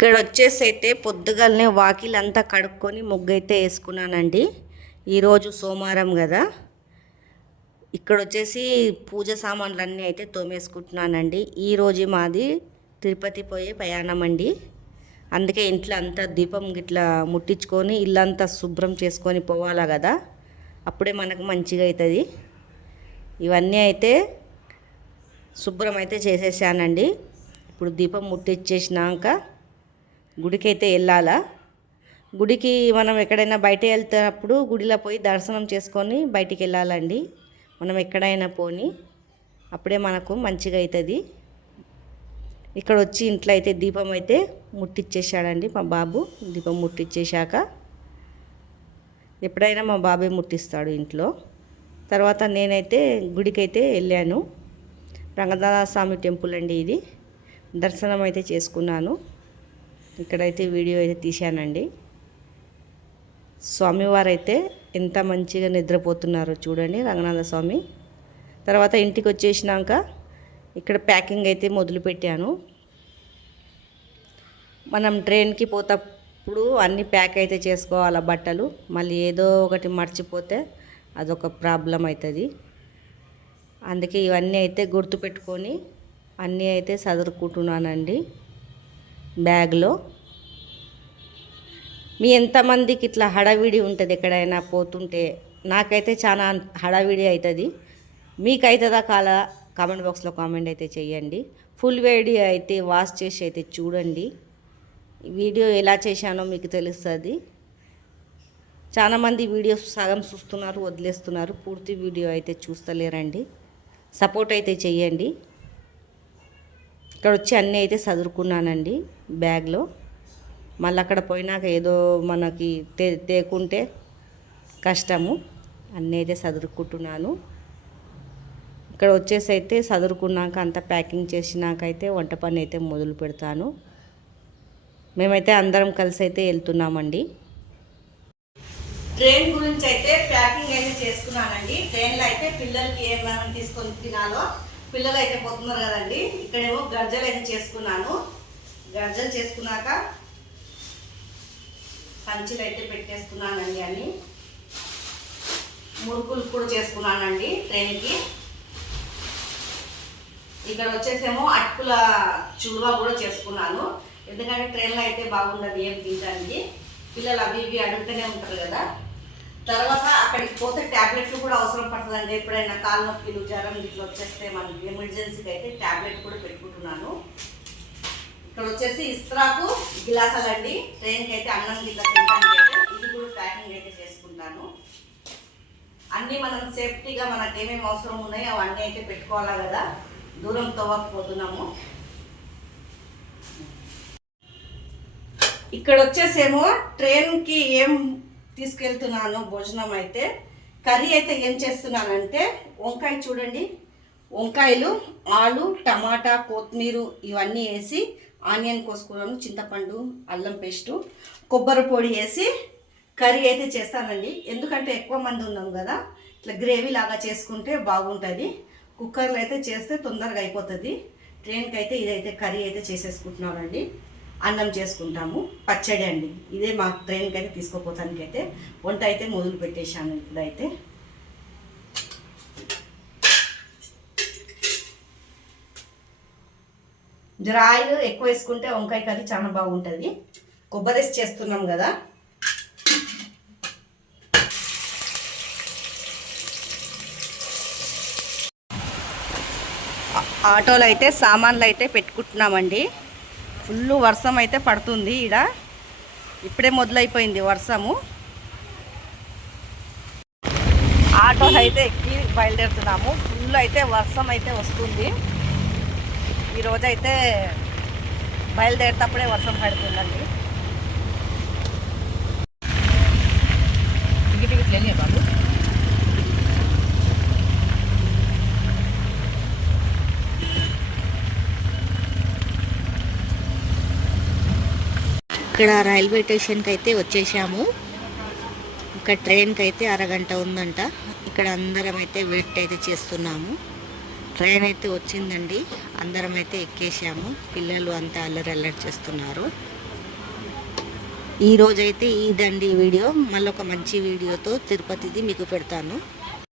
ఇక్కడ వచ్చేసి అయితే పొద్దుగాలనే వాకిలంతా కడుక్కొని ముగ్గు అయితే వేసుకున్నానండి. ఈరోజు సోమవారం కదా. ఇక్కడ వచ్చేసి పూజ సామాన్లు అన్నీ అయితే తోమేసుకుంటున్నానండి. ఈరోజు మాది తిరుపతి పోయే ప్రయాణం అండి. అందుకే ఇంట్లో అంతా దీపం గిట్లా ముట్టించుకొని ఇల్లంతా శుభ్రం చేసుకొని పోవాలా కదా, అప్పుడే మనకు మంచిగా అవుతుంది. ఇవన్నీ అయితే శుభ్రం అయితే చేసేసానండి. ఇప్పుడు దీపం ముట్టించేసినాక గుడికి అయితే వెళ్ళాలా. గుడికి మనం ఎక్కడైనా బయట వెళ్తున్నప్పుడు గుడిలో పోయి దర్శనం చేసుకొని బయటికి వెళ్ళాలండి. మనం ఎక్కడైనా పోని అప్పుడే మనకు మంచిగా అవుతుంది. ఇక్కడ వచ్చి ఇంట్లో అయితే దీపం అయితే ముట్టించేసాడండి మా బాబు. దీపం ముట్టించేశాక ఎప్పుడైనా మా బాబే ముట్టిస్తాడు ఇంట్లో. తర్వాత నేనైతే గుడికి అయితే వెళ్ళాను. రంగనాథ స్వామి టెంపుల్ అండి ఇది. దర్శనం అయితే చేసుకున్నాను. ఇక్కడైతే వీడియో అయితే తీశానండి. స్వామివారు అయితే ఎంత మంచిగా నిద్రపోతున్నారో చూడండి, రంగనాథ స్వామి. తర్వాత ఇంటికి వచ్చేసినాక ఇక్కడ ప్యాకింగ్ అయితే మొదలుపెట్టాను. మనం ట్రైన్కి పోతప్పుడు అన్నీ ప్యాక్ అయితే చేసుకోవాలి బట్టలు. మళ్ళీ ఏదో ఒకటి మర్చిపోతే అదొక ప్రాబ్లం అవుతుంది. అందుకే ఇవన్నీ అయితే గుర్తుపెట్టుకొని అన్నీ అయితే సదురుకుంటున్నానండి బ్యాగ్లో. మీ ఎంతమందికి ఇట్లా హడావిడి ఉంటుంది ఎక్కడైనా పోతుంటే? నాకైతే చాలా హడావిడి అవుతుంది. మీకు అవుతుందా కాలా కామెంట్ బాక్స్లో కామెంట్ అయితే చేయండి. ఫుల్ వీడియో అయితే వాచ్ చేసి అయితే చూడండి. వీడియో ఎలా చేశానో మీకు తెలుస్తుంది. చాలామంది వీడియోస్ సగం చూస్తున్నారు, వదిలేస్తున్నారు. పూర్తి వీడియో అయితే చూస్తలేరండి. సపోర్ట్ అయితే చెయ్యండి. ఇక్కడ వచ్చి అన్నీ అయితే చదువుకున్నానండి బ్యాగ్లో. మళ్ళీ అక్కడ పోయినాక ఏదో మనకి తేకుంటే కష్టము. అన్నీ అయితే చదువుకుంటున్నాను. ఇక్కడ వచ్చేసి అయితే చదువుకున్నాక అంతా ప్యాకింగ్ చేసినాక అయితే వంట పని అయితే మొదలు పెడతాను. మేమైతే అందరం కలిసి అయితే వెళ్తున్నామండి. ట్రైన్ గురించి అయితే ప్యాకింగ్ అయితే చేసుకున్నానండి. ట్రైన్లో అయితే పిల్లలకి ఏమైనా తీసుకొని తినాలో, పిల్లలు అయితే పోతున్నారు కదండి. ఇక్కడేమో గర్జలు అయితే చేసుకున్నాను. గర్జలు చేసుకున్నాక సంచులు అయితే పెట్టేస్తున్నానండి. అని మురుకులు కూడా చేసుకున్నానండి ట్రైన్కి. ఇక్కడ వచ్చేసేమో అటుకుల చుడువా కూడా చేసుకున్నాను. ఎందుకంటే ట్రైన్లో అయితే బాగుండదు ఏం తినడానికి. పిల్లలు అవి ఇవి అడుగుతూనే ఉంటారు కదా. తర్వాత అక్కడికి పోతే ట్యాబ్లెట్లు కూడా అవసరం పడుతుందండి. ఎప్పుడైనా కాలు నొప్పిలు, జ్వరం ఇట్లా వచ్చేస్తే మనకి ఎమర్జెన్సీకి అయితే ట్యాబ్లెట్ కూడా పెట్టుకుంటున్నాను. ఇక్కడ వచ్చేసి ఇస్త్రాకు గిలాసాలండి. ట్రైన్కి అయితే అన్నం గిట్లా తినడానికి అయితే ఇది కూడా ప్యాకింగ్ అయితే చేసుకుంటాను. అన్నీ మనం సేఫ్టీగా మనకు ఏమేమి అవసరం ఉన్నాయో అవన్నీ అయితే పెట్టుకోవాలా కదా, దూరం తవ్వకపోతున్నాము. ఇక్కడ వచ్చేసేమో ట్రైన్కి ఏం తీసుకెళ్తున్నాను భోజనం అయితే. కర్రీ అయితే ఏం చేస్తున్నానంటే వంకాయ చూడండి. వంకాయలు, ఆలు, టమాటా, కొత్తిమీర ఇవన్నీ వేసి ఆనియన్ కోసుకున్నాను, చింతపండు, అల్లం పేస్టు, కొబ్బరి పొడి వేసి కర్రీ అయితే చేస్తానండి. ఎందుకంటే ఎక్కువ మంది ఉన్నాం కదా, ఇట్లా గ్రేవీ లాగా చేసుకుంటే బాగుంటుంది. కుక్కర్లో అయితే చేస్తే తొందరగా అయిపోతుంది. ట్రైన్కి అయితే ఇదైతే కర్రీ అయితే చేసేసుకుంటున్నానండి. అన్నం చేసుకుంటాము, పచ్చడి అండి. ఇదే మా ట్రైన్కి అయితే తీసుకోపోతానికి అయితే వంట అయితే మొదలు పెట్టేశాను. ఇప్పుడైతే జర ఆయిల్ ఎక్కువ వేసుకుంటే వంకాయ కర్రీ చాలా బాగుంటుంది. కొబ్బరి వేసి చేస్తున్నాం కదా. ఆటోలో అయితే సామాన్లు అయితే పెట్టుకుంటున్నామండి. ఫుల్ వర్షం అయితే పడుతుంది. ఈడ ఇప్పుడే మొదలైపోయింది వర్షము. ఆటోలో అయితే ఎక్కి బయలుదేరుతున్నాము. ఫుల్ అయితే వర్షం అయితే వస్తుంది. ఈరోజైతే బయలుదేరేటప్పుడే వర్షం పడుతుందండి. బాబు ఇక్కడ రైల్వే స్టేషన్కి అయితే వచ్చేసాము. ఇక్కడ ట్రైన్కి అయితే అరగంట ఉందంట. ఇక్కడ అందరం అయితే వెయిట్ అయితే చేస్తున్నాము. ట్రైన్ అయితే వచ్చిందండి. అందరం అయితే ఎక్కేసాము. పిల్లలు అంతా అల్లరి చేస్తున్నారు. ఈరోజైతే ఇదండి వీడియో. మళ్ళీ ఒక మంచి వీడియోతో తిరుపతిది మీకు పెడతాను.